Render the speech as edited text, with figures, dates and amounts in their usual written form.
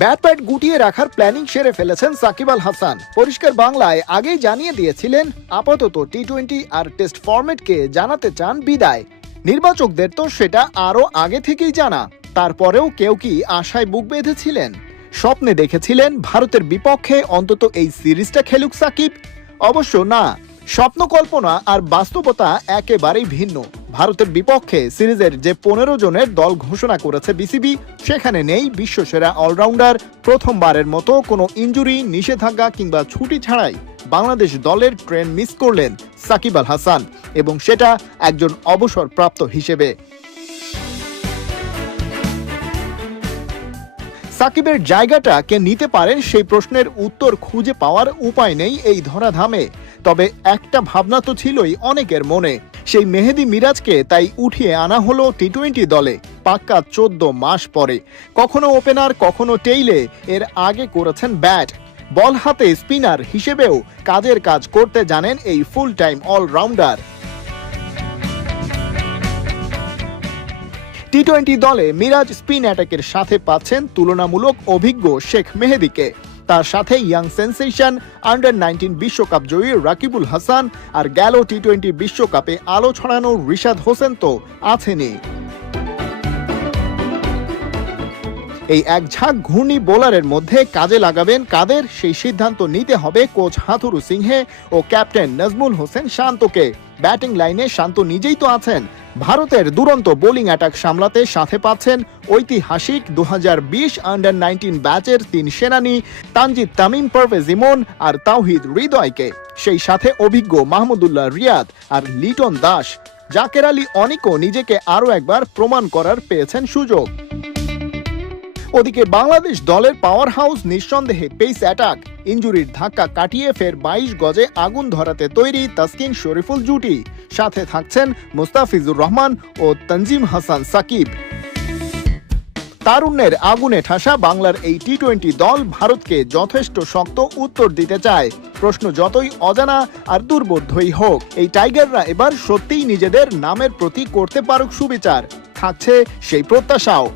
Bat গুটিয়ে রাখার planning সেরে ফেলেছেন সাকিব আল হাসান। পরিষ্কার বাংলায় আগেই জানিয়ে দিয়েছিলেন আপাতত টি-20 আর টেস্ট ফরম্যাটকে জানাতে চান বিদায়। নির্বাচকদের তো সেটা আরও আগে থেকেই জানা। তারপরেও কেউ কি আশায় বুক বেঁধেছিলেন? স্বপ্নে দেখেছিলেন ভারতের বিপক্ষে অন্তত এই সিরিজটা খেলুক সাকিব? অবশ্য না, স্বপ্ন কল্পনা আর বাস্তবতা একেবারেই ভিন্ন। ভারতের বিপক্ষে সিরিজের যে 15 জনের দল ঘোষণা করেছে বিসিবি, সেখানে নেই বিশ্বসেরা অলরাউন্ডার। প্রথমবারের মতো কোনো ইনজুরি, নিষেধাজ্ঞা কিংবা ছুটি ছাড়াই বাংলাদেশ দলের ট্রেন মিস করলেন সাকিব আল হাসান, এবং সেটা একজন অবসরপ্রাপ্ত হিসেবে। সাকিবের জায়গাটা কে নিতে পারেন সেই প্রশ্নের উত্তর খুঁজে পাওয়ার উপায় নেই এই ধরাধামে। তবে একটা ভাবনা তো ছিলই অনেকের মনে, সেই মেহেদী মিরাজকে তাই উঠিয়ে আনা হলো টি-20 দলে পাক্কা 14 মাস পরে। কখনো ওপেনার, কখনো টেইলে, এর আগে করেছেন ব্যাট বল হাতে স্পিনার হিসেবেও কাজের কাজ করতে জানেন এই ফুল টাইম অলরাউন্ডার। টি-20 দলে মিরাজ স্পিন অ্যাটাকের সাথে পাচ্ছেন তুলনামূলক অভিজ্ঞ শেখ মেহেদীকে। তার সাথে ইয়াং সেন্সেশন আন্ডার-19 বিশ্বকাপ জয়ী রাকিবুল হাসান, আর গেল টি-20 বিশ্বকাপে আলো ছড়ানো রিশাদ হোসেন তো আছেনই। এই এক ঝাঁক ঘূর্ণি বোলারের মধ্যে কাজে লাগাবেন কাদের, সেই সিদ্ধান্ত নিতে হবে কোচ হাথুরু সিংহে ও ক্যাপ্টেন নাজমুল হোসেন শান্তকে। ব্যাটিং লাইনে শান্ত নিজেই তো আছেন। ভারতের দুরন্ত বোলিং অ্যাটাক সামলাতে সাথে পাচ্ছেন ঐতিহাসিক 2020 আন্ডার-19 ব্যাচের 3 সেনানী তানজিদ তামিম, পারভেজ ইমন আর তাওহিদ হৃদয়কে। সেই সাথে অভিজ্ঞ মাহমুদুল্লাহ রিয়াদ আর লিটন দাস। জাকের আলী অনিকও নিজেকে আরও একবার প্রমাণ করার পেয়েছেন সুযোগ। ওদিকে বাংলাদেশ দলের পাওয়ার হাউস নিঃসন্দেহে পেস অ্যাটাক। ইনজুরির ধাক্কা কাটিয়ে ফের 22 গজে আগুন ধরাতে তৈরি তাসকিন শরীফুল জুটি। সাথে থাকছেন মুস্তাফিজুর রহমান ও তানজিম হাসান সাকিব। তারুণ্যের আগুনে ঠাসা বাংলার এই টি-20 দল ভারতকে যথেষ্ট শক্ত উত্তর দিতে চায়। প্রশ্ন যতই অজানা আর দুর্বোধ্যই হোক, এই টাইগাররা এবার সত্যিই নিজেদের নামের প্রতি করতে পারুক সুবিচার, থাকছে সেই প্রত্যাশাও।